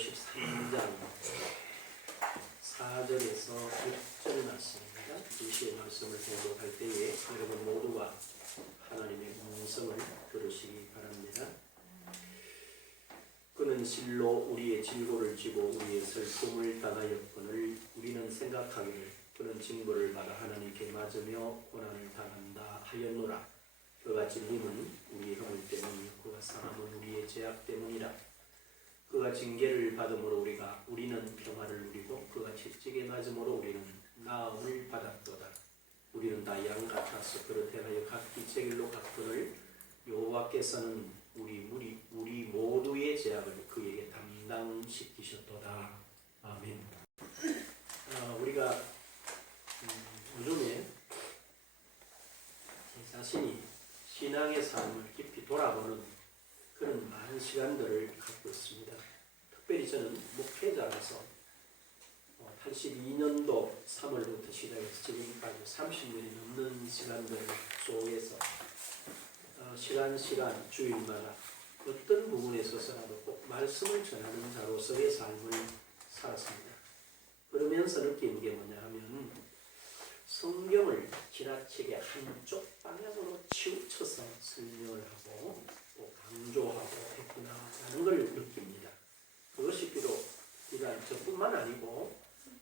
53장 4절에서 6절 말씀입니다. 이시의 말씀을 공독할 때에 여러분 모두가 하나님의 음성을 들으시기 바랍니다. 그는 실로 우리의 질고를 지고 우리의 슬픔을 당하였거늘 우리는 생각하기를 그는 징벌을 받아 하나님께 맞으며 고난을 당한다 하였노라. 그가 찔림은 우리의 허물 때문이요 그가 상함은 우리의 죄악 때문이라. 그가 징계를 받음으로 우리는 평화를 누리고 그가 채찍에 맞음으로 우리는 나음을 받았도다. 우리는 다 양 같아서 그릇 행하여 각기 제 길로 갔거늘 여호와께서는 우리 모두의 죄악을 그에게 담당시키셨도다. 아멘. 우리가 요즘에 제 자신이 신앙의 삶을 깊이 돌아보는 그런 많은 시간들을 갖고 있습니다. 특별히 저는 목회자라서 82년도 3월부터 시작해서 지금까지 30년이 넘는 시간들 속에서 시간 주일마다 어떤 부분에 있어서라도 꼭 말씀을 전하는 자로서의 삶을 살았습니다. 그러면서 느낀 게 뭐냐 하면 성경을 지나치게 한쪽 방향으로 치우쳐서 설명을 하고 또 강조하고 했구나라는 걸 느낍니다. 그것이 비록 이러한 저뿐만 아니고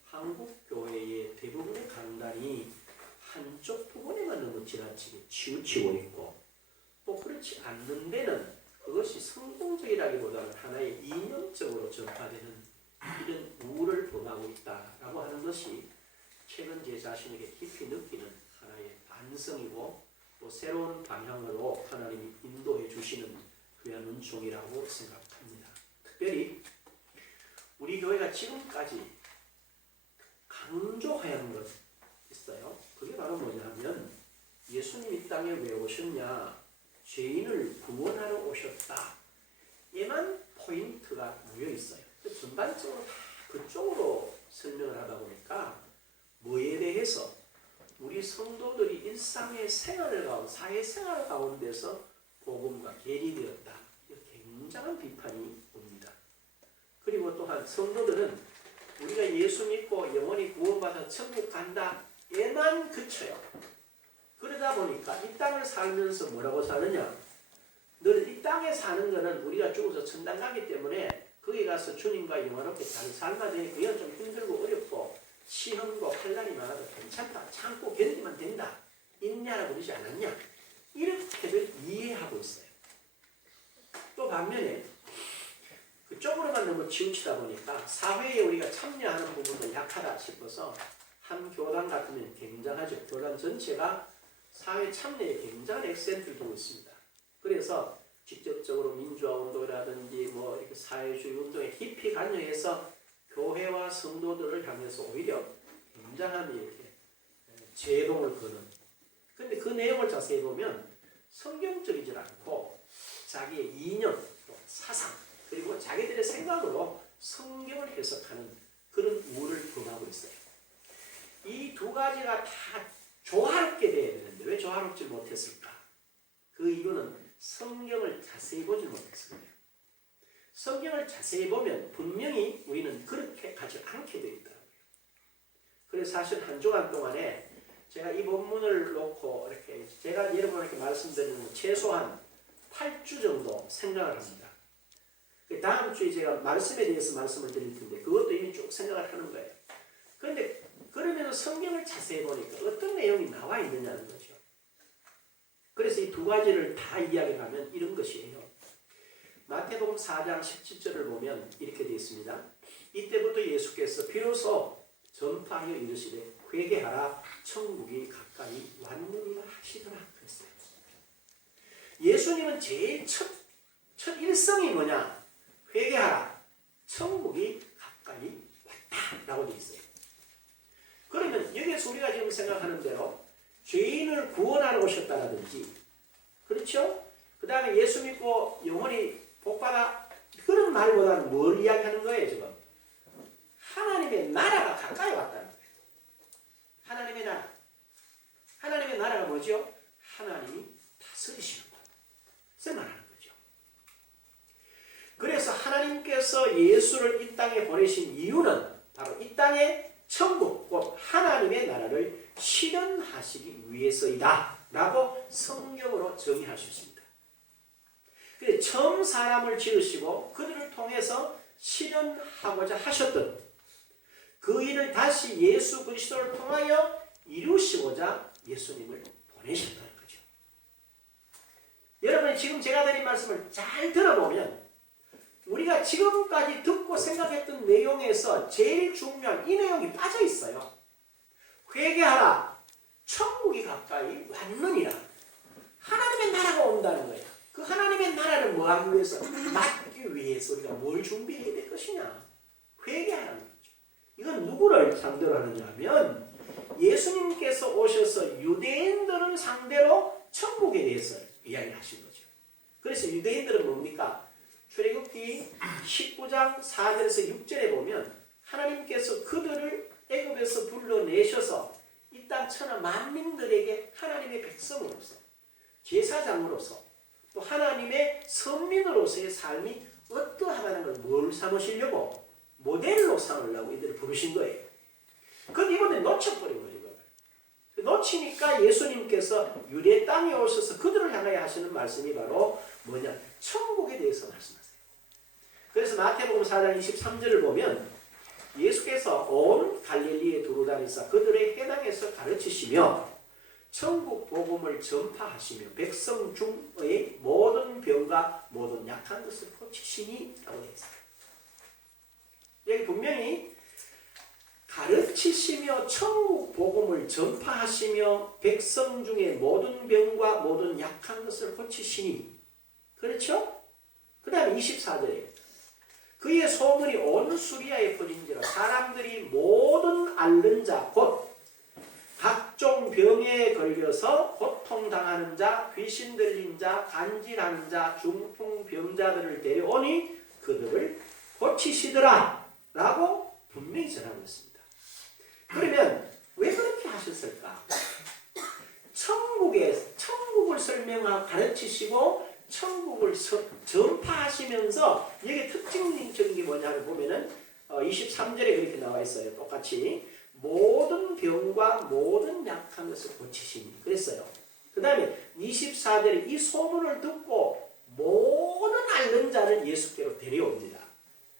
한국 교회의 대부분의 강단이 한쪽 부분에만 너무 지나치게 치우치고 있고 또 그렇지 않는 데는 그것이 성공적이라기보다는 하나의 이념적으로 전파되는 이런 우를 범하고 있다라고 하는 것이 최근 제 자신에게 깊이 느끼는 하나의 반성이고 또 새로운 방향으로 하나님이 인도해 주시는 귀한 은총이라고 생각합니다. 특별히 우리 교회가 지금까지 강조해야 하는 것 있어요. 그게 바로 뭐냐면 예수님이 이 땅에 왜 오셨냐, 죄인을 구원하러 오셨다. 얘만 포인트가 놓여 있어요. 전반적으로 다 그쪽으로 설명을 하다 보니까 뭐에 대해서 우리 성도들이 일상의 사회생활 가운데서 복음과 괴리되었다. 굉장한 비판이 옵니다. 그리고 또한 성도들은 우리가 예수 믿고 영원히 구원받아 천국 간다. 얘만 그쳐요. 그러다 보니까 이 땅을 살면서 뭐라고 사느냐? 늘 이 땅에 사는 거는 우리가 죽어서 천당 가기 때문에 거기 가서 주님과 영원롭게 잘 살아야 되니 그건 좀 힘들고 어렵고 시험과 환난이 많아도 괜찮다. 참고 견디면 된다. 인내하라고 그러지 않았냐? 이렇게들 이해하고 있어요. 또 반면에 그쪽으로만 너무 치우치다 보니까 사회에 우리가 참여하는 부분도 약하다 싶어서 한 교단 같으면 굉장하죠. 교단 전체가 사회 참여에 굉장한 액센트를 두고 있습니다. 그래서 직접적으로 민주화운동이라든지 이렇게 사회주의 운동에 깊이 관여해서 교회와 성도들을 향해서 오히려 굉장한 이렇게 제동을 거는. 그런데 그 내용을 자세히 보면 성경적이지 않고 자기의 이념, 사상, 그리고 자기들의 생각으로 성경을 해석하는 그런 우를 범하고 있어요. 이 두 가지가 다 조화롭게 돼야 되는데 왜 조화롭지 못했을까? 그 이유는 성경을 자세히 보지 못했을 거예요. 성경을 자세히 보면 분명히 우리는 그렇게 가지 않게 되어 있더라고요. 그래서 사실 한 주간 동안에 제가 이 본문을 놓고 이렇게 제가 여러분에게 말씀드리는 최소한 8주 정도 생각을 합니다. 다음 주에 제가 말씀에 대해서 말씀을 드릴 텐데 그것도 이미 쭉 생각을 하는 거예요. 그런데 그러면 성경을 자세히 보니까 어떤 내용이 나와 있느냐는 거죠. 그래서 이 두 가지를 다 이야기하면 이런 것이에요. 마태복음 4장 17절을 보면 이렇게 되어 있습니다. 이때부터 예수께서 비로소 전파하여 이르시되 회개하라 천국이 가까이 왔느니라 하시더라 그랬어요. 예수님은 제일 첫 일성이 뭐냐? 회개하라 천국이 가까이 왔다라고 되어 있어요. 그러면 여기에서 우리가 지금 생각하는 대로 죄인을 구원하러 오셨다라든지 그렇죠? 그 다음에 예수 믿고 영원히 복받아 그런 말보다는 뭘 이야기하는 거예요 지금? 하나님의 나라가 가까이 왔다는 거예요. 하나님의 나라. 하나님의 나라가 뭐죠? 하나님이 다스리시는 것. 그래서 말하는 거죠. 그래서 하나님 하나님께서 예수를 이 땅에 보내신 이유는 바로 이 땅에 천국, 곧 하나님의 나라를 실현하시기 위해서이다 라고 성경으로 정의할 수 있습니다. 그래서 처음 사람을 지으시고 그들을 통해서 실현하고자 하셨던 그 일을 다시 예수 그리스도를 통하여 이루시고자 예수님을 보내셨다는 거죠. 여러분이 지금 제가 드린 말씀을 잘 들어보면 우리가 지금까지 듣고 생각했던 내용에서 제일 중요한 이 내용이 빠져 있어요. 회개하라. 천국이 가까이 왔느니라. 하나님의 나라가 온다는 거야. 그 하나님의 나라를 뭐 하기 위해서? 맡기 위해서 우리가 뭘 준비해야 될 것이냐? 회개하라는 거죠. 이건 누구를 상대로 하느냐 하면 예수님께서 오셔서 유대인들을 상대로 천국에 대해서 이야기하신 거죠. 그래서 유대인들은 뭡니까? 출애굽기 19장 4절에서 6절에 보면 하나님께서 그들을 애굽에서 불러내셔서 이 땅 천하 만민들에게 하나님의 백성으로서 제사장으로서 또 하나님의 선민으로서의 삶이 어떠하다는 걸 뭘 삼으시려고 모델로 삼으려고 이들을 부르신 거예요. 그런데 이번에 놓쳐버린 거죠. 놓치니까 예수님께서 유대 땅에 오셔서 그들을 향하여 하시는 말씀이 바로 뭐냐? 천국에 대해서 말씀하세요. 그래서 마태복음 4장 23절을 보면 예수께서 온 갈릴리에 두루다니사 그들의 해당에서 가르치시며 천국 복음을 전파하시며 백성 중의 모든 병과 모든 약한 것을 고치시니 라고 되어 있어요. 여기 분명히 가르치시며 천국 복음을 전파하시며 백성 중의 모든 병과 모든 약한 것을 고치시니, 그렇죠? 그 다음에 24절에 그의 소문이 온 수리아에 퍼진지라 사람들이 모든 앓는 자 곧 각종 병에 걸려서 고통당하는 자, 귀신 들린 자, 간질하는 자, 중풍병자들을 데려오니 그들을 고치시더라 라고 분명히 전하고 있습니다. 그러면 왜 그렇게 하셨을까? 천국을 설명하고 가르치시고 천국을 전파하시면서 여기 특징적인 게 뭐냐를 보면은 23절에 그렇게 나와 있어요. 똑같이 모든 병과 모든 약한 것을 고치시니 그랬어요. 그 다음에 24절에 이 소문을 듣고 모든 앓는 자를 예수께로 데려옵니다.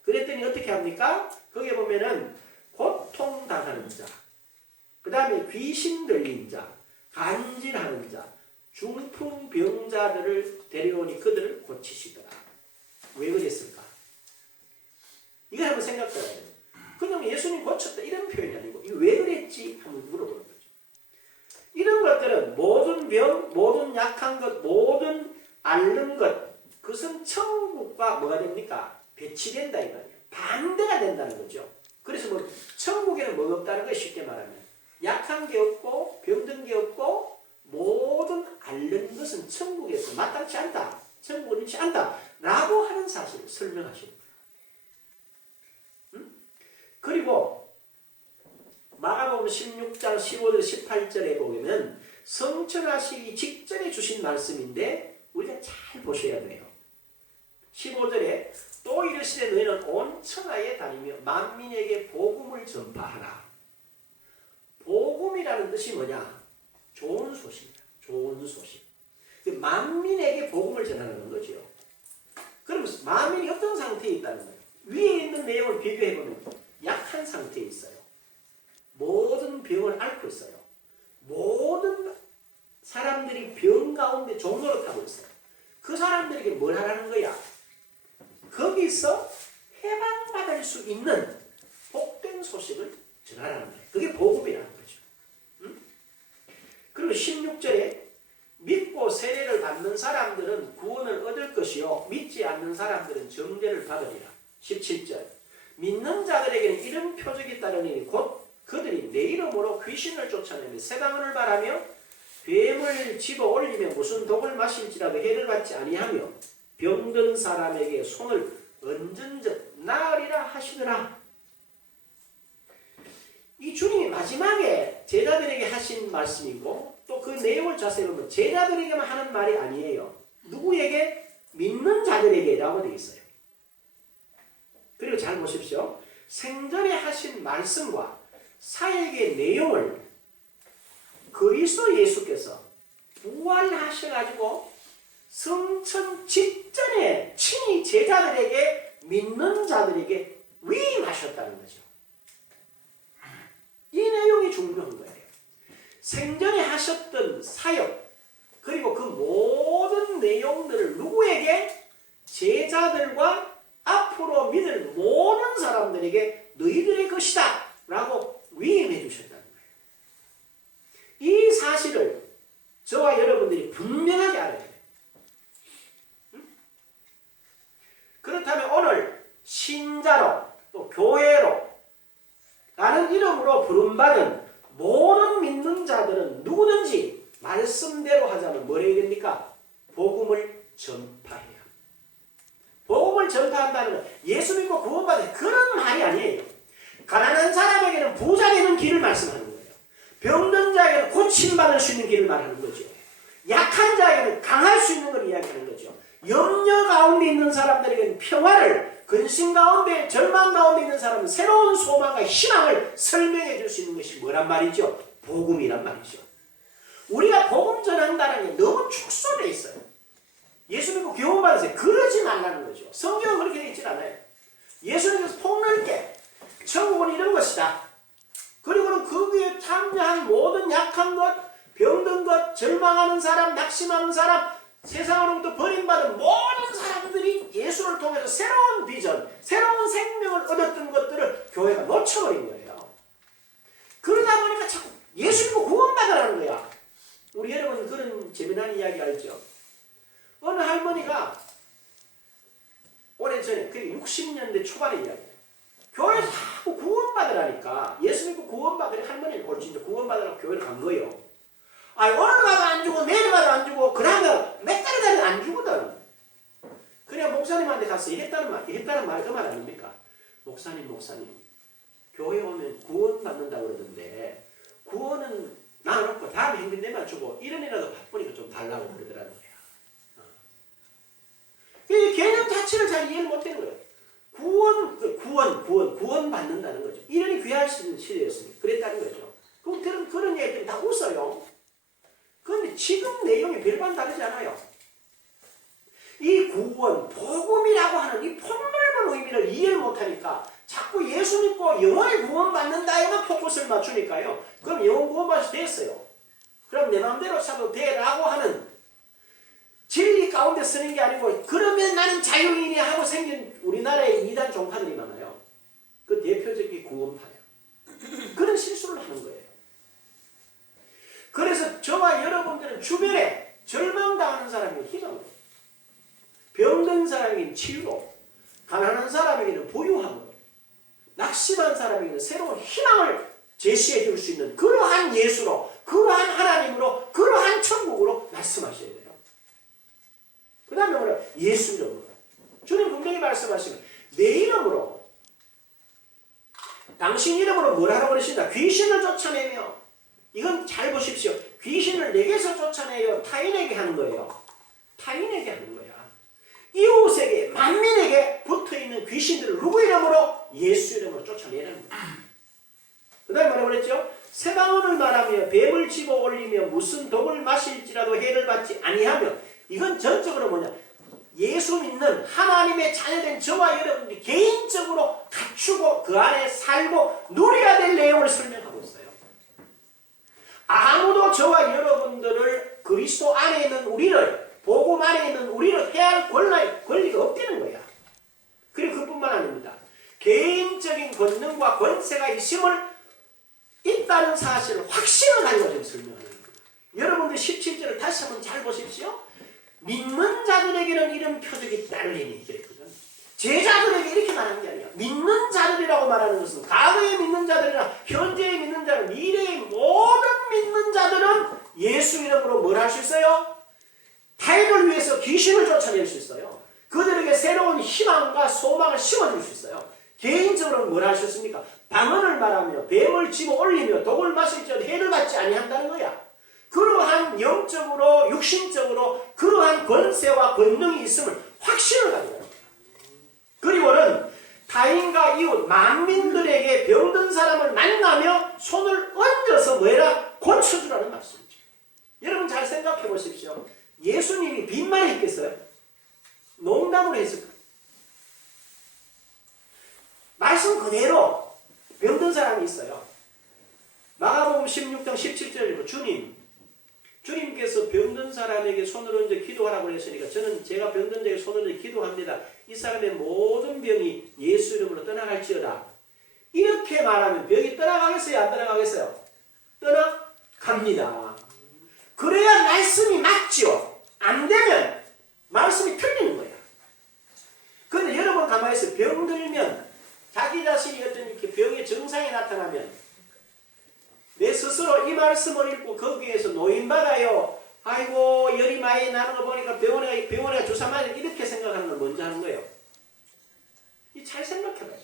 그랬더니 어떻게 합니까? 거기에 보면은 고통당하는 자, 그 다음에 귀신 들린 자, 간질하는 자, 중풍병자들을 데려오니 그들을 고치시더라. 왜 그랬을까? 이걸 한번 생각해봐야 돼요. 그냥 예수님 고쳤다 이런 표현이 아니고 왜 그랬지? 한번 물어보는 거죠. 이런 것들은 모든 병, 모든 약한 것, 모든 앓는 것, 그것은 천국과 뭐가 됩니까? 배치된다 이거 아니에요. 반대가 된다는 거죠. 그래서 뭐 천국에는 뭐가 없다는 거예요. 쉽게 말하면 약한 게 없고 병든 게 없고 모든 앓는 것은 천국에서 마땅치 않다. 천국은 있지 않다. 라고 하는 사실을 설명하시는 거예요. 그리고 마가복음 16장 15절 18절에 보면 성천하시기 직전에 주신 말씀인데 우리가 잘 보셔야 돼요. 15절에 또 이르시되 너희는 온 천하에 다니며 만민에게 복음을 전파하라. 복음이라는 뜻이 뭐냐? 좋은 소식이다. 좋은 소식. 만민에게 복음을 전하는 거죠. 그러면 만민이 어떤 상태에 있다는 거예요? 위에 있는 내용을 비교해보면 약한 상태에 있어요. 모든 병을 앓고 있어요. 모든 사람들이 병 가운데 종노릇하고 있어요. 그 사람들에게 뭘 하라는 거야? 거기서 해방받을 수 있는 복된 소식을 전하라는 거예요. 그게 복음이라는 거죠. 그리고 16절에 믿고 세례를 받는 사람들은 구원을 얻을 것이요 믿지 않는 사람들은 정죄를 받으리라. 17절 믿는 자들에게는 이런 표적이 따르니 곧 그들이 내 이름으로 귀신을 쫓아내며 세방언을 말하며 뱀을 집어 올리며 무슨 독을 마실지라도 해를 받지 아니하며 병든 사람에게 손을 얹은 즉 나으리라 하시더라. 이 주님이 마지막에 제자들에게 하신 말씀이고 또 그 내용을 자세히 보면 제자들에게만 하는 말이 아니에요. 누구에게? 믿는 자들에게라고 되어 있어요. 그리고 잘 보십시오. 생전에 하신 말씀과 사역의 내용을 그리스도 예수께서 부활하셔가지고 성천 직전에 친히 제자들에게, 믿는 자들에게 위임하셨다는 거죠. 이 내용이 중요한 거예요. 생전에 하셨던 사역, 그리고 그 모든 내용들을 누구에게? 제자들과 앞으로 믿을 모든 사람들에게 너희들의 것이다 라고 위임해 주셨다는 거예요. 이 사실을 저와 여러분들이 분명하게 알아야 돼요. 그렇다면 오늘 신자로 또 교회로 라는 이름으로 부름받은 모든 믿는 자들은 누구든지 말씀대로 하자면 뭘 해야 됩니까? 복음을 전파해야 합니다. 복음을 전파한다는 건 예수 믿고 구원받은 그런 말이 아니에요. 가난한 사람에게는 부자 되는 길을 말씀하는 거예요. 병든 자에게는 고침받을 수 있는 길을 말하는 거죠. 약한 자에게는 강할 수 있는 걸 이야기하는 거죠. 염려 가운데 있는 사람들에게는 평화를, 근심 가운데, 절망 가운데 있는 사람은 새로운 소망과 희망을 설명해 줄 수 있는 것이 뭐란 말이죠? 복음이란 말이죠. 우리가 복음 전한다는 게 너무 축소되어 있어요. 예수 믿고 구원받으세요. 그러지 말라는 거죠. 성경은 그렇게 되어 있지 않아요. 예수님께서 폭넓게 천국은 이런 것이다. 그리고는 거기에 참여한 모든 약한 것, 병든 것, 절망하는 사람, 낙심하는 사람, 세상으로부터 버림받은 모든 사람들이 예수를 통해서 새로운 비전, 새로운 생명을 얻었던 것들을 교회가 놓쳐버린 거예요. 그러다 보니까 자꾸 예수 믿고 구원받으라는 거야. 우리 여러분 그런 재미난 이야기 알죠? 어느 할머니가 오래전에, 그게 60년대 초반의 이야기예요. 교회에서 자꾸 구원받으라니까, 예수 믿고 구원받으라, 할머니를 옳지, 이제 구원받으라고 교회를 간 거예요. 아니, 오늘 가도 안 주고, 내일 가도 안 주고, 그러면 몇 달이 되면 안 주거든. 그냥 목사님한테 가서 했다는 말 그 말 아닙니까? 목사님, 교회 오면 구원받는다고 그러던데, 구원은 나눠놓고 다음 행진 내만 주고, 1년이라도 바쁘니까 좀 달라고 그러더라는 거야. 이 개념 자체를 잘 이해를 못하는 거예요. 구원 받는다는 거죠. 1년이 귀할 시대였으니까 그랬다는 거죠. 그런 얘기들이 다 웃어요. 그런데 지금 내용이 별반 다르지 않아요. 이 구원, 복음이라고 하는 이 폭넓은 의미를 이해를 못하니까 자꾸 예수 믿고 영원히 구원받는다에만 포커스를 맞추니까요. 그럼 영원 구원받아서 됐어요. 그럼 내 마음대로 살아도 돼라고 하는 진리 가운데 쓰는 게 아니고, 그러면 나는 자유인이 하고 생긴 우리나라의 이단 종파들이 많아요. 그 대표적인 구원파예요. 그런 실수를 하는 거예요. 그래서 저와 여러분들은 주변에 절망당하는 사람에게 희망으로, 병든 사람에게는 치유로, 가난한 사람에게는 부유함으로, 낙심한 사람에게는 새로운 희망을 제시해 줄 수 있는 그러한 예수로, 그러한 하나님으로, 그러한 천국으로 말씀하셔야 돼요. 그 다음에 뭐냐? 예수 이름으로. 주님 분명히 말씀하시면 내 이름으로, 당신 이름으로 뭘 하라고 그러신다? 귀신을 쫓아내며, 이건 잘 보십시오. 귀신을 내게서 쫓아내요. 타인에게 하는 거예요. 타인에게 하는 거야. 이웃에게, 만민에게 붙어있는 귀신들을 누구 이름으로? 예수 이름으로 쫓아내라는 거야. 그 다음에 뭐라고 그랬죠? 새방언을 말하며 뱀을 집어 올리며 무슨 독을 마실지라도 해를 받지 아니하며, 이건 전적으로 뭐냐? 예수 믿는 하나님의 자녀된 저와 여러분들이 개인적으로 갖추고 그 안에 살고 누려야 될 내용을 설명하고 있어요. 아무도 저와 여러분들을 그리스도 안에 있는 우리를, 복음 안에 있는 우리를 해할 권리가 없다는 거야. 그리고 그뿐만 아닙니다. 개인적인 권능과 권세가 있다는 사실을 확신을 가지고 지금 설명하는 거예요. 여러분들 17절을 다시 한번 잘 보십시오. 믿는 자들에게는 이런 표적이 따르리니 그랬거든. 제자들에게 이렇게 말하는 게 아니야. 믿는 자들이라고 말하는 것은 과거에 믿는 자들이나 현재의 믿는 자들, 미래의 모든 믿는 자들은 예수 이름으로 뭘 할 수 있어요? 타인을 위해서 귀신을 쫓아낼 수 있어요. 그들에게 새로운 희망과 소망을 심어줄 수 있어요. 개인적으로는 뭘 할 수 있습니까? 방언을 말하며 뱀을 집어 올리며 독을 마실지라도 해를 받지 아니한다는 거야. 그러한 영적으로, 육신적으로 그러한 권세와 권능이 있음을 확신을 가져요. 그리고는 타인 만민들에게 병든 사람을 만나며 손을 얹어서 뭐해라? 고쳐주라는 말씀이죠. 여러분 잘 생각해 보십시오. 예수님이 빈말이 있겠어요? 농담으로 했을까? 말씀 그대로 병든 사람이 있어요. 마가복음 16장 17절에 주님께서 병든 사람에게 손을 얹어 기도하라고 했으니까 저는 제가 병든 자에게 손을 얹어 기도합니다. 이 사람의 모든 병이 예수 이름으로 떠나갈지어다. 이렇게 말하면 병이 떠나가겠어요? 안 떠나가겠어요? 떠나갑니다. 그래야 말씀이 맞죠. 안 되면 말씀이 틀리는 거야. 그런데 여러분 가만히 있어요. 병들면 자기 자신이 어떤 이렇게 병의 증상이 나타나면 내 스스로 이 말씀을 읽고 거기에서 노인받아요. 아이고 열이 많이 나는 거 보니까 병원에 주사 맞을 이렇게 생각하는 걸 먼저 하는 거예요. 이 잘 생각해봐요.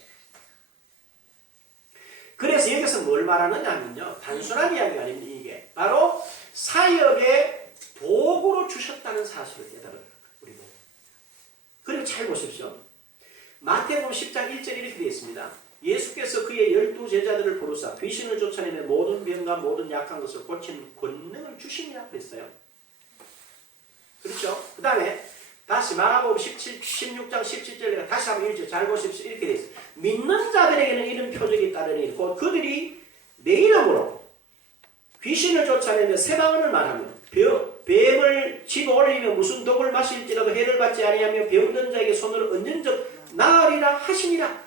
그래서 여기서 뭘 말하느냐 하면요. 단순한 이야기가 아닙니다. 이게 바로 사역의 도구로 주셨다는 사실을 깨달아요. 우리 그리고 잘 보십시오. 마태복음 10장 1절 이렇게 되어 있습니다. 예수께서 그의 12제자들을 부르사 귀신을 쫓아내며 모든 병과 모든 약한 것을 고치는 권능을 주시니라 그랬어요. 그렇죠? 그 다음에 다시 마가복음 16장 17절에 다시 한번 읽죠. 잘 보십시오. 이렇게 되어 있어요. 믿는 자들에게는 이런 표적이 따르니 곧 그들이 내 이름으로 귀신을 쫓아내며 새 방언을 말하며 뱀을 집어 올리며 무슨 독을 마실지라도 해를 받지 아니하며 병든 자에게 손을 얹은 적 나으리라 하시니라.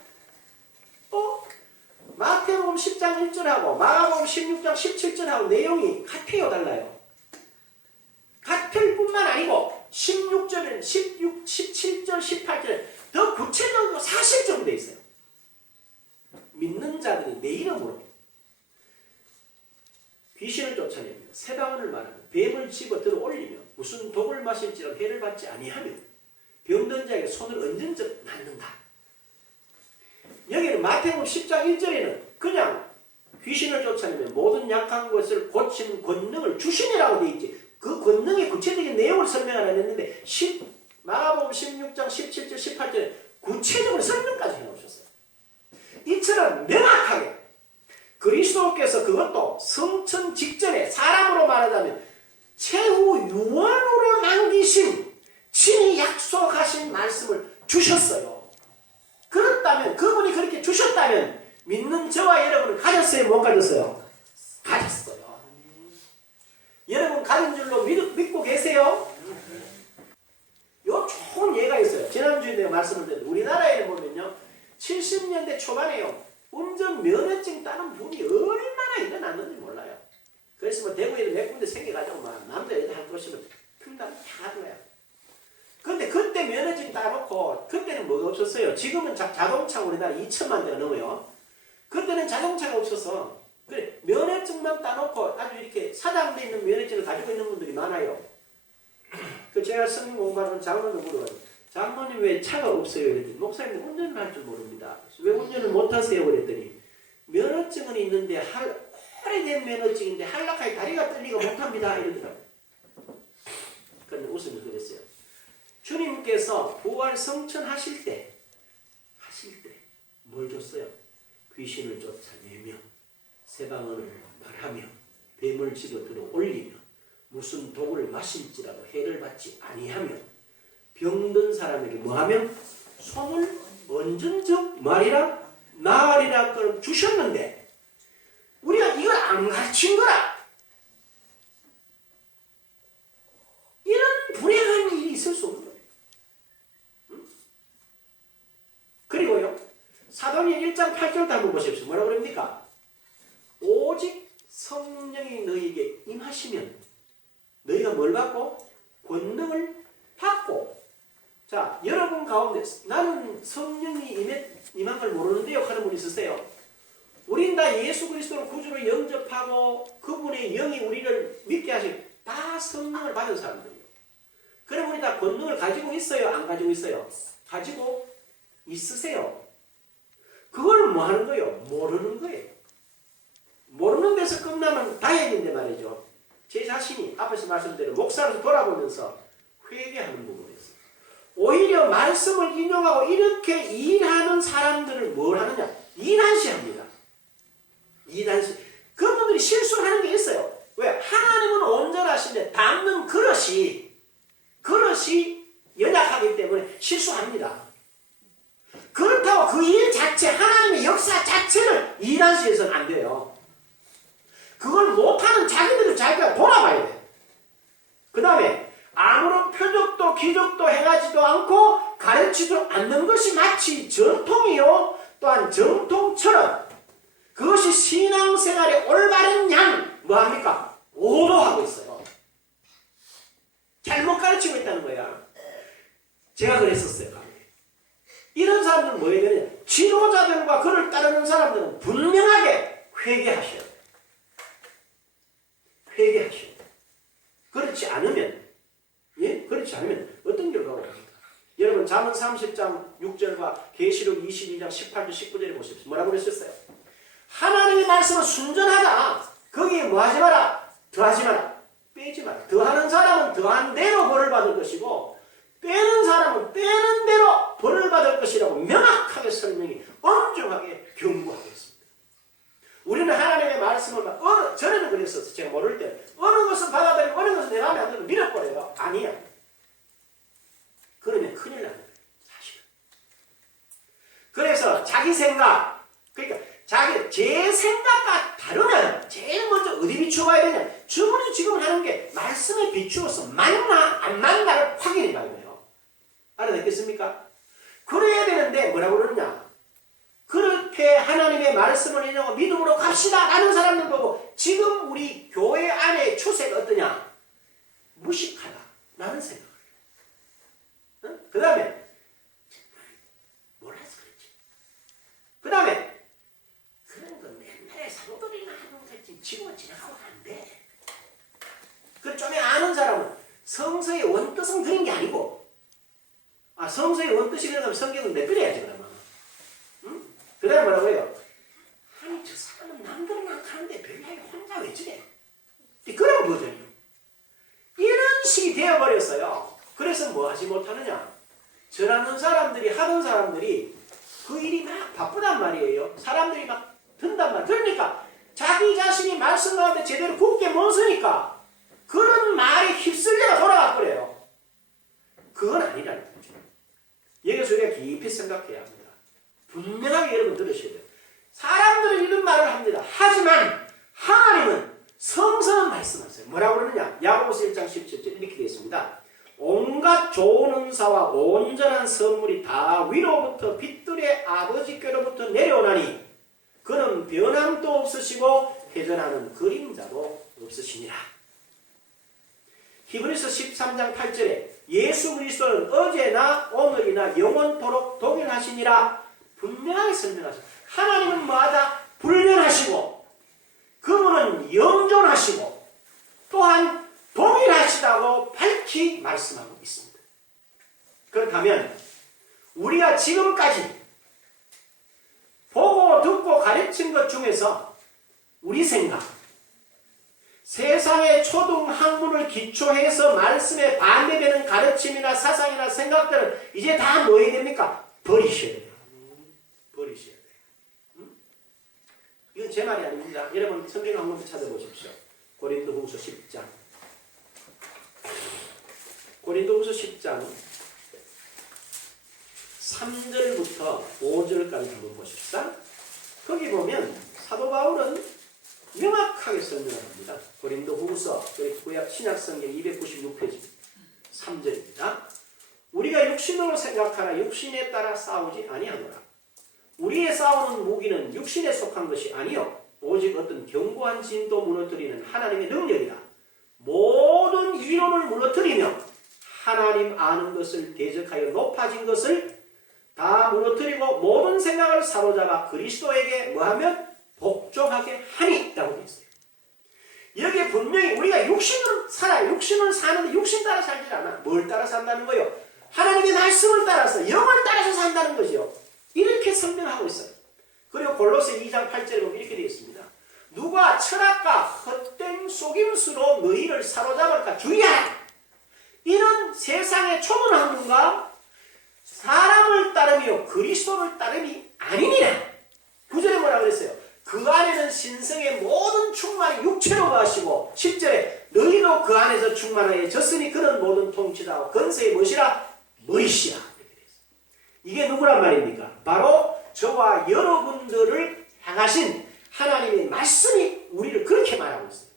마태복음 10장 1절하고 마가복음 16장 17절하고 내용이 같아요, 달라요? 같을 뿐만 아니고 16절에는 17절, 18절에 더 구체적으로 사실적으로 되어 있어요. 믿는 자들이 내 이름으로 귀신을 쫓아내며 새 방언을 말하며 뱀을 집어 들어 올리며 무슨 독을 마실지라도 해를 받지 아니하며 병든 자에게 손을 얹은 적 낫는다. 여기는 마태복음 10장 1절에는 그냥 귀신을 쫓아내며 모든 약한 것을 고치는 권능을 주시니라고 되어 있지. 그 권능의 구체적인 내용을 설명 안 했는데 마가복음 16장 17절 18절에 구체적으로 설명까지 해놓으셨어요. 이처럼 명확하게 그리스도께서 그것도 성천 직전에 사람으로 말하자면 최후 유언으로 남기신 친히 약속하신 말씀을 주셨어요. 그렇다면 그분이 그렇게 주셨다면 믿는 저와 여러분은 가졌어요? 못 가졌어요? 가졌어요. 여러분 가진 줄로 믿고 계세요? 요 좋은 예가 있어요. 지난주에 내가 말씀을 드렸는데 우리나라에 보면요 70년대 초반에요 운전 면허증 따는 분이 얼마나 일어났는지 몰라요. 그래서 뭐 대구에도 몇 군데 생겨가지고 막 남자 여자 할 것이면 틈담 다 들어요. 근데 그때 면허증 따놓고 그때는 뭐가 없었어요. 지금은 자동차 우리나라 2천만 대가 넘어요. 그때는 자동차가 없어서 그래 면허증만 따놓고 아주 이렇게 사장돼 있는 면허증을 가지고 있는 분들이 많아요. 그 제가 성경 공부하는 장로님 물어봐요. 장모님 왜 차가 없어요? 그랬더니 목사님 운전을 할 줄 모릅니다. 왜 운전을 못하세요? 그랬더니 면허증은 있는데 오래된 면허증인데 한락하게 다리가 떨리고 못합니다. 이러더라고요. 그런데 웃으면서 그랬어요. 주님께서 부활 성천하실 때 뭘 줬어요? 귀신을 쫓아내며 새 방언을 말하며 뱀을 집어 들어 올리며 무슨 독을 마실지라도 해를 받지 아니하며 병든 사람에게 뭐하며 손을 얹은 적 말이라 나으리라 그럼 주셨는데 우리가 이걸 안 가르친 거라. 이런 불행한 일이 있을 수 없는 거예요. 응? 그리고요 사도행전 1장 8절도 한번 보십시오. 뭐라고 그럽니까? 오직 성령이 너희에게 임하시면 너희가 뭘 받고? 권능을 받고. 자, 여러분 가운데 나는 성령이 임한 걸 모르는데요 하는 분 있으세요? 우린 다 예수 그리스도를 구주로 영접하고 그분의 영이 우리를 믿게 하신 다 성령을 받은 사람들이에요. 그럼 우리 다 권능을 가지고 있어요? 안 가지고 있어요? 가지고 있으세요. 그걸 뭐 하는 거예요? 모르는 거예요. 모르는 데서 끝나면 다행인데 말이죠. 제 자신이 앞에서 말씀드린 목사로서 돌아보면서 회개하는 부분이었어요. 오히려 말씀을 인용하고 이렇게 일하는 사람들을 뭘 하느냐? 이단시합니다. 이단시. 그분들이 실수를 하는 게 있어요. 왜? 하나님은 온전하신데 담는 그릇이 연약하기 때문에 실수합니다. 그렇다고 그 일 자체, 하나님의 역사 자체를 이단시해서는 안 돼요. 그걸 못하는 자기들을 자기가 돌아봐야 돼요. 그 다음에 아무런 표적도 기적도 행하지도 않고 가르치지도 않는 것이 마치 전통이요 또한 정통처럼 그것이 신앙생활의 올바른 양 뭐합니까? 오도하고 있어요. 잘못 가르치고 있다는 거야. 제가 그랬었어요. 이런 사람들은 뭐 해야 되느냐? 지도자들과 그를 따르는 사람들은 분명하게 회개하셔야 돼요. 회개하셔야 돼요. 그렇지 않으면 어떤 결과가 옵니까? 여러분 잠언 30장 6절과 계시록 22장 18절 19절에 보십시오. 뭐라고 그러셨어요? 하나님의 말씀은 순전하다. 거기에 뭐 하지 마라? 더하지 마라. 빼지 마라. 더하는 사람은 더한 대로 벌을 받을 것이고 빼는 사람은 빼는 대로 벌을 받을 것이라고 명확하게 설명이 엄중하게 경고하고 있습니다. 우리는 하나님의 말씀을 전에는 그랬었어요. 제가 모를 때 어느 것은 받아들이고 어느 것은 내 마음에 안 들면 밀어버려요. 아니야. 그러면 큰일 나는 거예요. 사실은. 그래서 자기 생각, 그러니까 제 생각과 다르면 제일 먼저 어디 비추어봐야 되냐? 주문이 지금 하는 게 말씀에 비추어서 맞나 안 맞나를 확인해 봐야 돼요. 알아듣겠습니까? 그래야 되는데 뭐라고 그러느냐? 그렇게 하나님의 말씀을 인용하고 믿음으로 갑시다 라는 사람들 보고 지금 우리 교회 안의 추세가 어떠냐? 무식하다 라는 생각을 해요. 그 다음에 몰라서 그렇지. 그 다음에 그런 건 옛날에 사도들이나 하는 거지 지금은 지나가고 안 돼. 그 좀에 아는 사람은 성서의 원뜻은 그런 게 아니고 성서의 원뜻이 그러면 성경은 내버려야지 그러면. 그 다음에 뭐라고 해요? 아니 저 사람은 남들은 안 가는데 별나게 혼자 왜 저래? 그런 버전이요. 이런 식이 되어버렸어요. 그래서 뭐 하지 못하느냐? 전하는 사람들이 하던 사람들이 그 일이 막 바쁘단 말이에요. 사람들이 막 든단 말이에요. 그러니까 자기 자신이 말씀 가운데 제대로 굳게 못 서니까 그런 말에 휩쓸려가 돌아가 버려요. 그건 아니라는 거죠. 여기서 우리가 깊이 생각해야 합니다. 분명하게 여러분 들으셔야 돼요. 사람들은 이런 말을 합니다. 하지만 하나님은 성서는 말씀하세요. 뭐라고 그러느냐? 야고보서 1장 17절 이렇게 되어 있습니다. 온갖 좋은 은사와 온전한 선물이 다 위로부터 빛들의 아버지께로부터 내려오나니 그는 변함도 없으시고 회전하는 그림자도 없으시니라. 히브리서 13장 8절에 예수 그리스도는 어제나 오늘이나 영원토록 동일하시니라 분명하게 설명하셨어요. 하나님은 뭐하다? 불변하시고 그분은 영존하시고 또한 동일하시다고 밝히 말씀하고 있습니다. 그렇다면 우리가 지금까지 보고 듣고 가르친 것 중에서 우리 생각, 세상의 초등 학문을 기초해서 말씀에 반대되는 가르침이나 사상이나 생각들은 이제 다 뭐 해야 됩니까? 버리셔야 돼요. 버리셔야 돼요. 이건 제 말이 아닙니다. 여러분 성경 한 번 찾아보십시오. 고린도후서 10장. 고린도후서 10장 3절부터 5절까지 한번 보십시다. 거기 보면 사도 바울은 명확하게 설명을 합니다. 고린도후서 구약 신약성경 296페이지 3절입니다. 우리가 육신으로 생각하나 육신에 따라 싸우지 아니하노라. 우리의 싸우는 무기는 육신에 속한 것이 아니요 오직 어떤 견고한 진도 무너뜨리는 하나님의 능력이라. 모든 이론을 무너뜨리며 하나님 아는 것을 대적하여 높아진 것을 다 무너뜨리고 모든 생각을 사로잡아 그리스도에게 뭐하면 복종하게 하니 라고 되어 있어요. 여기에 분명히 우리가 육신으로 살아요. 육신을 사는데 육신 따라 살지 않아. 뭘 따라 산다는 거예요? 하나님의 말씀을 따라서 영을 따라서 산다는 거죠. 이렇게 설명하고 있어요. 그리고 골로새 2장 8절에 보면 이렇게 되어 있습니다. 누가 철학과 헛된 속임수로 너희를 사로잡을까 주의하라. 이런 세상의 초문학문과 사람을 따름이요 그리스도를 따름이 아니니라. 9절에 뭐라 그랬어요? 그 안에는 신성의 모든 충만이 육체로 거하시고 10절에 너희도 그 안에서 충만하여졌으니 그는 모든 통치자와 건세의 무엇이라? 머리시라. 이게 누구란 말입니까? 바로 저와 여러분들을 향하신 하나님의 말씀이 우리를 그렇게 말하고 있어요.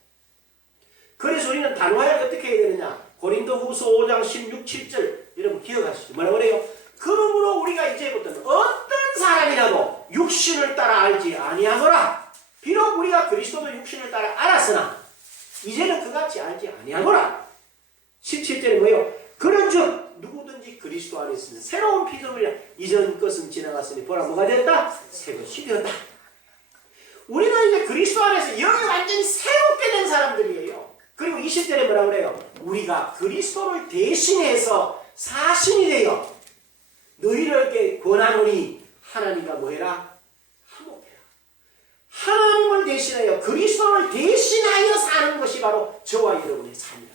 그래서 우리는 단호하게 어떻게 해야 되느냐? 고린도후서 5장 16, 7절 여러분 기억하시죠? 뭐라고 그래요? 그러므로 우리가 이제부터는 어떤 사람이라도 육신을 따라 알지 아니하노라. 비록 우리가 그리스도도 육신을 따라 알았으나 이제는 그같이 알지 아니하노라. 17절에 뭐예요? 그런즉 누구든지 그리스도 안에 있으면 새로운 피조물이라. 이전 것은 지나갔으니 보라 뭐가 되었다? 새 것이 되었다. 우리는 이제 그리스도 안에서 영이 완전히 새롭게 된 사람들이에요. 그리고 20절에 뭐라 그래요? 우리가 그리스도를 대신해서 사신이 되어 너희에게 권하노니 하나님과 뭐해라? 화목해라. 하나님을 대신하여 그리스도를 대신하여 사는 것이 바로 저와 여러분의 삶이다.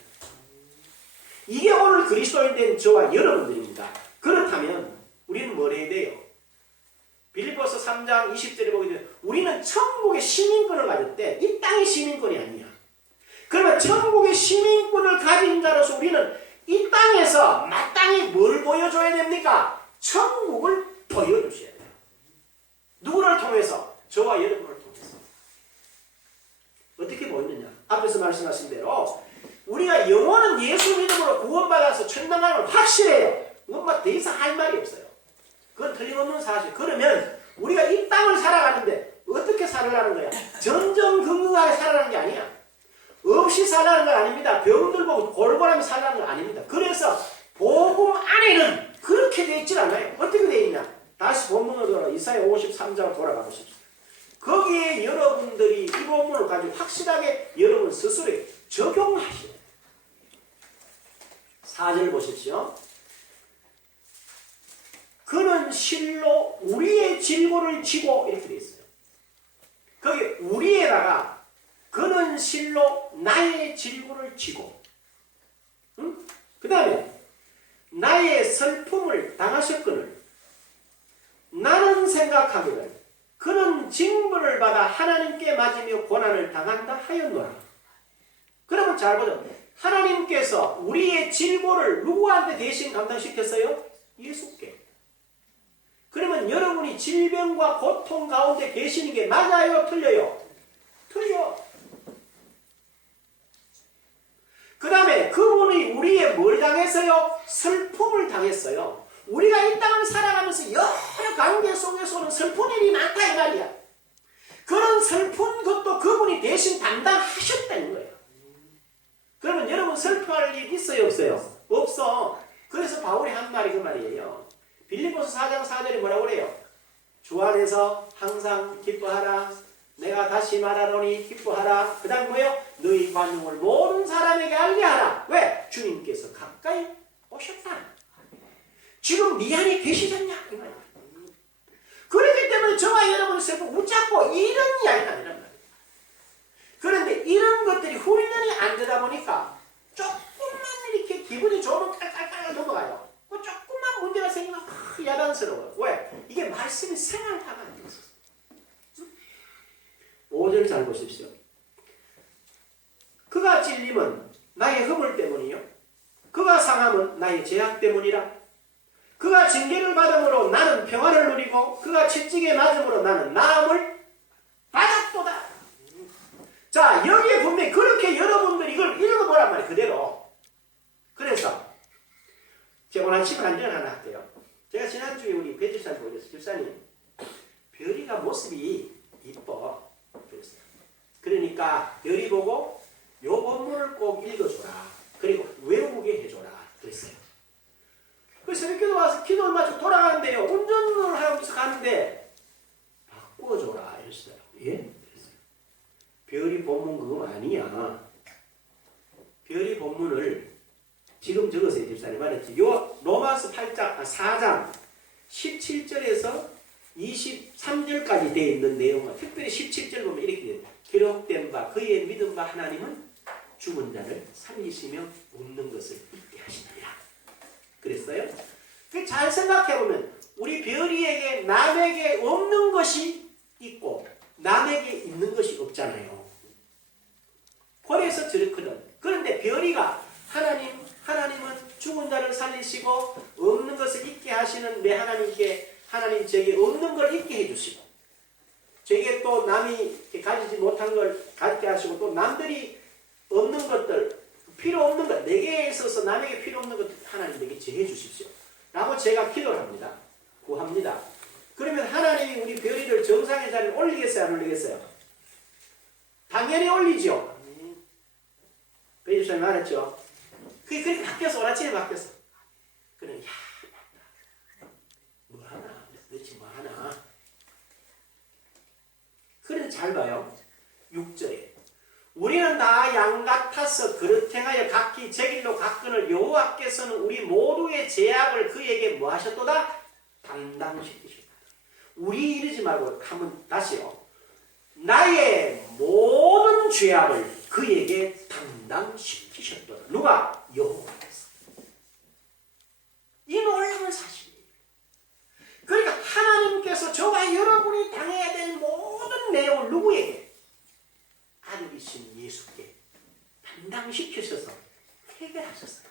이게 오늘 그리스도인 된 저와 여러분들입니다. 그렇다면 우리는 뭘 해야 돼요? 빌립보서 3장 20절에 보게 되면 우리는 천국의 시민권을 가졌대. 이 땅의 시민권이 아니야. 그러면 천국의 시민권을 가진 자로서 우리는 이 땅에서 마땅히 뭘 보여줘야 됩니까? 천국을 보여주셔야 돼요. 누구를 통해서? 저와 여러분을 통해서. 어떻게 보이느냐? 앞에서 말씀하신 대로 우리가 영원한 예수 믿음으로 구원받아서 천당 가는 건 확실해요. 뭔가 더 이상 할 말이 없어요. 그건 틀림없는 사실. 그러면 우리가 이 땅을 살아가는데 어떻게 살아가는 거야? 전전긍긍하게 살아가는 게 아니야. 없이 살아가는 건 아닙니다. 병들 보고 골골하며 살아가는 건 아닙니다. 그래서 복음 안에는 그렇게 되어 있질 않아요. 어떻게 되어 있냐? 다시 본문으로 돌아가 이사야 53장으로 돌아가 보십시오. 거기에 여러분들이 이 본문을 가지고 확실하게 여러분 스스로 적용하셔야 돼요. 4절 보십시오. 그는 실로 우리의 질고를 지고 이렇게 되어 있어요. 거기 우리에다가 그는 실로 나의 질고를 지고 그 다음에 나의 슬픔을 당하셨거늘 나는 생각하기를 그는 징벌을 받아 하나님께 맞으며 고난을 당한다 하였노라. 그러면 잘 보죠. 하나님께서 우리의 질고를 누구한테 대신 감당시켰어요? 예수께. 그러면 여러분이 질병과 고통 가운데 계시는 게 맞아요? 틀려요? 틀려. 그 다음에 그분이 우리의 뭘 당했어요? 슬픔을 당했어요. 우리가 이 땅을 살아가면서 여러 관계 속에서는 슬픈 일이 많다 이 말이야. 그런 슬픈 것도 그분이 대신 담당하셨다는 거예요. 그러면 여러분 슬퍼할 일 있어요? 없어요? 없어. 그래서 바울이 한 말이 그 말이에요. 빌립보서 4장 4절이 뭐라고 그래요? 주 안에서 항상 기뻐하라. 내가 다시 말하노니 기뻐하라. 그 다음 뭐예요? 너희 관용을 모든 사람에게 알게 하라. 왜? 주님께서 가까이 오셨다. 지금 네 안에 계시잖냐? 이 말이야. 그렇기 때문에 저와 여러분이 슬퍼 웃자고 이런 이야기가 아니란 말이에요. 그런데 이런 것들이 훈련이 안 되다 보니까 조금만 이렇게 기분이 좋으면 깔깔깔 넘어가요. 조금만 문제가 생기면 야단스러워요. 왜? 이게 말씀이 생활화가 안 되어 있어요. 5절 잘 보십시오. 그가 찔림은 나의 허물 때문이요. 그가 상함은 나의 죄악 때문이라. 그가 징계를 받음으로 나는 평안을 누리고 그가 채찍에 맞음으로 나는 나음을 받았도다. 자, 여기에 분명히 그렇게 여러분들이 이걸 읽어보란 말이에요. 그대로. 그래서 제가 오늘 아침에 한전 하나 할게요. 제가 지난주에 우리 배 집사님 보여줬어요. 집사님, 별이가 모습이 이뻐. 그랬어요. 그러니까 별이 보고 요 본문을 꼭 읽어줘라. 그리고 외우게 해줘라. 그랬어요. 그래서 새벽 기도 와서 기도를 마치고 돌아가는데요. 운전을 하면서 가는데 바꿔줘라. 이랬어요. 예? 그랬어요. 별이 본문 그거 아니야. 별이 본문을 지금 적으세요. 집사님 말했지. 요 로마서 4장 17절에서 23절까지 되어 있는 내용은 특별히 17절 보면 이렇게 돼요. 기록된 바 그의 믿은 바 하나님은 죽은 자를 살리시며 웃는 것을 잊게 하시느니라. 그랬어요? 잘 생각해보면 우리 별이에게 남에게 없는 것이 있고 남에게 있는 것이 없잖아요. 그래서 저렇거든. 그런데 별이가 하나님은 죽은 자를 살리시고 없는 것을 있게 하시는 내 하나님께 하나님 제게 없는 걸 있게 해주시고 제게 또 남이 가지지 못한 걸 갖게 하시고 또 남들이 없는 것들 필요 없는 것 내게 있어서 남에게 필요 없는 것 하나님 내게 제해 주십시오 라고 제가 기도를 합니다. 구합니다. 그러면 하나님이 우리 별이를 정상의 자리에 올리겠어요? 안 올리겠어요? 당연히 올리죠. 베이주사님 알았죠? 그게 바뀌어서 오라치에 바뀌었어. 그래, 야, 뭐하나? 도대체 뭐하나? 그런데 잘 봐요. 6절에 우리는 다 양 같아서 그릇 행하여 각기 제 길로 갔거늘 여호와께서는 우리 모두의 죄악을 그에게 뭐 하셨도다? 담당시키셨다. 우리 이러지 말고 한번 다시요. 나의 모든 죄악을 그에게 담당시키셨도다. 누가? 여호와께서. 이 놀라운 사실이에요. 그러니까 하나님께서 저와 여러분이 당해야 될 모든 내용을 누구에게? 아들이신 예수께 담당시키셔서 해결하셨어요.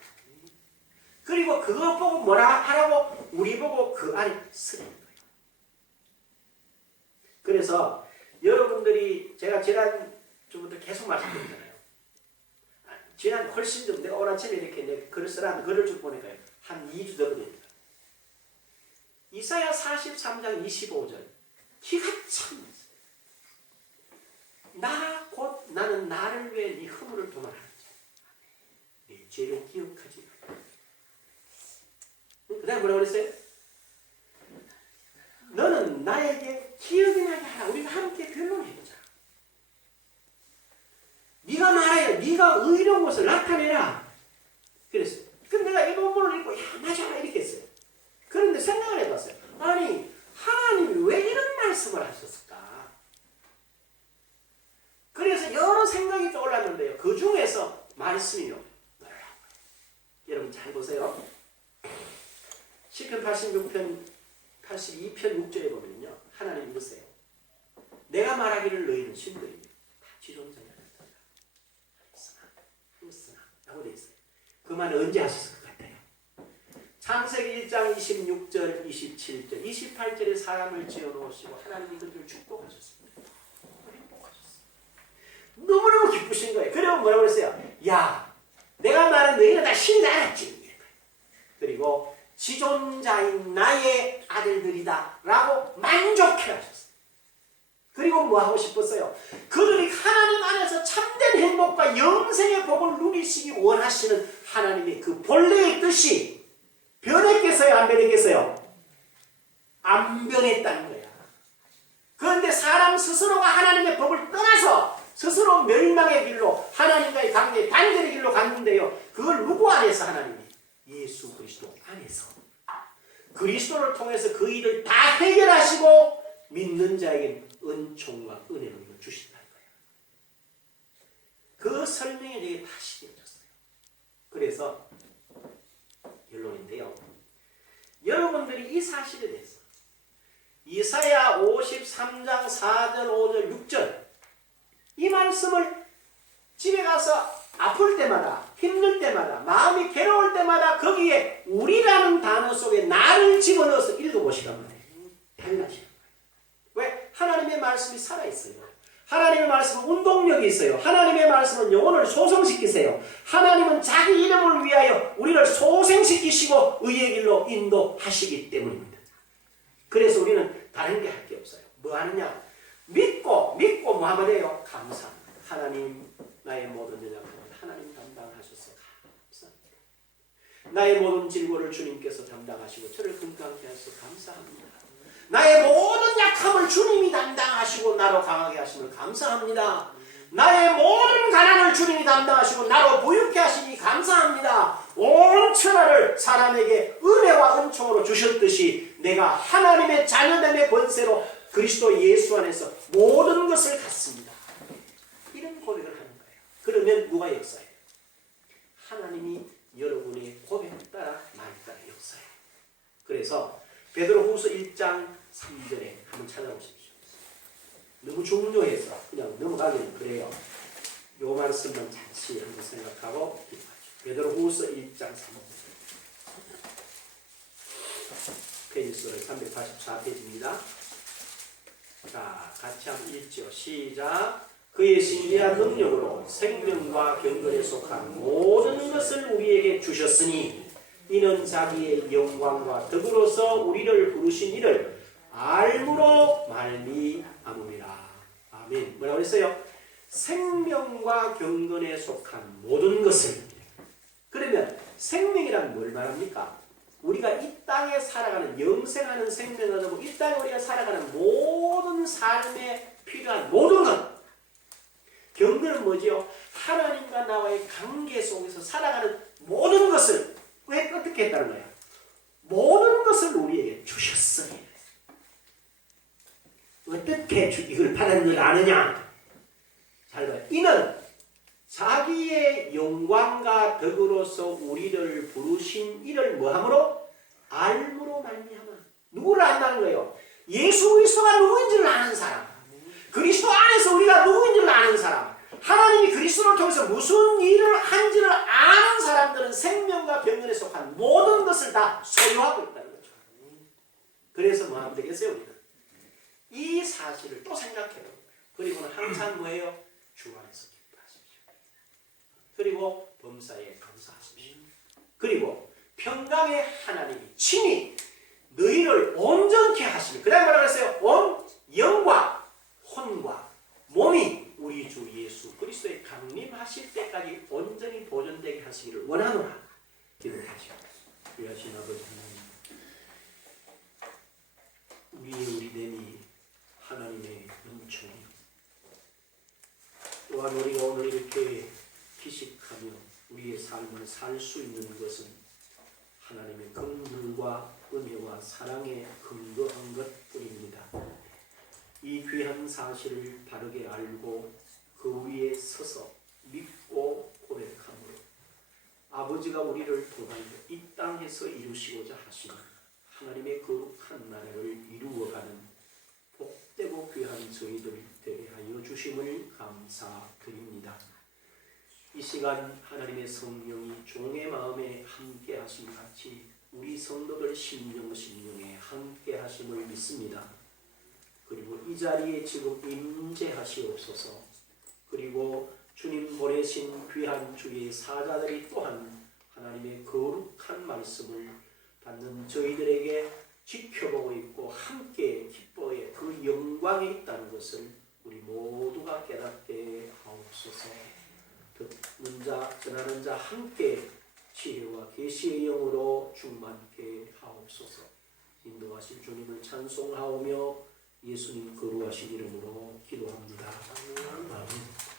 그리고 그거 보고 뭐라 하라고? 우리 보고 그 안에 쓰는 거예요. 그래서 여러분들이 제가 지난주부터 계속 말씀드리잖아요. 지난 훨씬 좀 내가 오늘 아침에 이렇게 내 글을 쓰라는 글을 쭉 보니까요. 한 2주 더 걸립니다. 이사야 43장 25절 기가 참 나는 나를 위해 네 허물을 도말하는 자. 네 죄를 기억하지 말라. 그 다음에 뭐라고 그랬어요? 너는 나에게 기억이 나게 하라. 우리가 함께 변론해보자. 네가 말해. 네가 의로운 것을 나타내라. 그랬어요. 근데 내가 이 본문을 읽고 야 맞아 이렇게 했어요. 그런데 생각을 해봤어요. 아니 하나님이 왜 이런 말씀을 하셨을까? 그래서 여러 생각이 떠올랐는데요. 그 중에서 말씀이요. 여러분 잘 보세요. 시편 86편 82편 6절에 보면요. 하나님 이러세요. 내가 말하기를 너희는 신들이며 다 지존자냐 했으나 라고 되어 있어요. 그 말은 언제 하셨을 것 같아요? 창세기 1장 26절 27절 28절에 사람을 지어놓으시고 하나님이 그들을 축복하셨습니다. 너무너무 기쁘신 거예요. 그리고 뭐라고 그랬어요? 야, 내가 말한 너희는 다 신이 알았지. 그리고 지존자인 나의 아들들이다 라고 만족해 하셨어요. 그리고 뭐 하고 싶었어요? 그들이 하나님 안에서 참된 행복과 영생의 복을 누리시기 원하시는 하나님의 그 본래의 뜻이 변했겠어요? 안 변했겠어요? 안 변했다는 거야. 그런데 사람 스스로가 하나님의 법을 떠나서 스스로 멸망의 길로 하나님과의 관계의 단절의 길로 갔는데요. 그걸 누구 안에서 하나님이? 예수 그리스도 안에서. 그리스도를 통해서 그 일을 다 해결하시고 믿는 자에게 은총과 은혜를 주신다는 거예요. 그 설명이 되게 다시 되어졌어요. 그래서 결론인데요. 여러분들이 이 사실에 대해서 이사야 53장 4절 5절 6절 이 말씀을 집에 가서 아플 때마다 힘들 때마다 마음이 괴로울 때마다 거기에 우리라는 단어 속에 나를 집어넣어서 읽어보시란 말이에요. 달라지는 거예요. 왜? 하나님의 말씀이 살아있어요. 하나님의 말씀은 운동력이 있어요. 하나님의 말씀은 영혼을 소성시키세요. 하나님은 자기 이름을 위하여 우리를 소생시키시고 의의 길로 인도하시기 때문입니다. 그래서 우리는 다른 게 할 게 없어요. 뭐 하느냐? 믿고 뭐 하면 돼요? 감사합니다. 하나님 나의 모든 연약함을 하나님 담당하셔서 감사합니다. 나의 모든 질고를 주님께서 담당하시고 저를 건강케 하셔서 감사합니다. 나의 모든 약함을 주님이 담당하시고 나로 강하게 하심을 감사합니다. 나의 모든 가난을 주님이 담당하시고 나로 부유케 하시니 감사합니다. 온 천하를 사람에게 은혜와 은총으로 주셨듯이 내가 하나님의 자녀됨의 권세로 그리스도 예수 안에서 모든 것을 갖습니다. 이런 고백을 하는 거예요. 그러면 누가 역사해요? 하나님이 여러분의 고백에 따라 말 따라 역사해요. 그래서 베드로후서 1장 3절에 한번 찾아보십시오. 너무 중요해서 그냥 넘어가기는 그래요. 요 말씀만 잠시 한번 생각하고 기도하죠. 베드로후서 1장 3절. 페이지수를 384페이지입니다. 자, 같이 한번 읽죠. 시작. 그의 신비한 능력으로 생명과 경건에 속한 모든 것을 우리에게 주셨으니 이는 자기의 영광과 덕으로서 우리를 부르신 이를 알므로 말미암음이라. 아멘. 뭐라고 했어요? 생명과 경건에 속한 모든 것을. 그러면 생명이란 뭘 말합니까? 우리가 이 땅에 살아가는 영생하는 생명을 하고 이 땅에 우리가 살아가는 모든 삶에 필요한 모든 것. 경건은 뭐지요? 하나님과 나와의 관계 속에서 살아가는 모든 것을 왜 어떻게 했다는 거야? 모든 것을 우리에게 주셨으니. 어떻게 이걸 받았는 줄 아느냐? 잘 봐요. 이는 자기의 영광과 덕으로서 우리를 부르신 이를 뭐함으로? 알므로 말미암아. 누구를 안다는 거예요? 예수 그리스도가 누구인지를 아는 사람. 그리스도 안에서 우리가 누구인지를 아는 사람. 하나님이 그리스도를 통해서 무슨 일을 한지를 아는 사람들은 생명과 경건에 속한 모든 것을 다 소유하고 있다는 거죠. 그래서 뭐 하면 되겠어요? 우리는 이 사실을 또 생각해요. 그리고는 항상 뭐예요? 주 안에서 기뻐하십시오. 그리고 범사에 감사하십시오. 그리고 평강의 하나님이 친히 너희를 온전케 하시니, 그 다음에 뭐라고 했어요? 온 영과 혼과 몸이 우리 주 예수 그리스도의 강림하실 때까지 온전히 보존되게 하시기를 원하노라. 기도하시오. 귀하신 아버지 하나님, 우리 됨이 하나님의 은총이요, 또한 우리가 오늘 이렇게 기식하며 우리의 삶을 살 수 있는 것은 하나님의 긍휼과 은혜와 사랑에 근거한 것뿐입니다. 이 귀한 사실을 바르게 알고 그 위에 서서 믿고 고백함으로 아버지가 우리를 통하여 이 땅에서 이루시고자 하시는 하나님의 거룩한 나라를 이루어가는 복되고 귀한 저희들 되게 하여 주심을 감사드립니다. 이 시간 하나님의 성령이 종의 마음에 함께 하심 같이 우리 성도들 심령에 함께 하심을 믿습니다. 그리고 이 자리에 지금 임재하시옵소서. 그리고 주님 보내신 귀한 주의 사자들이 또한 하나님의 거룩한 말씀을 받는 저희들에게 지켜보고 있고 함께 기뻐해 그 영광에 있다는 것을 우리 모두가 깨닫게 하옵소서. 듣는 자, 전하는 자 함께 지혜와 계시의 영으로 충만케 하옵소서. 인도하실 주님을 찬송하오며 예수님 거룩하신 이름으로 기도합니다. 아멘.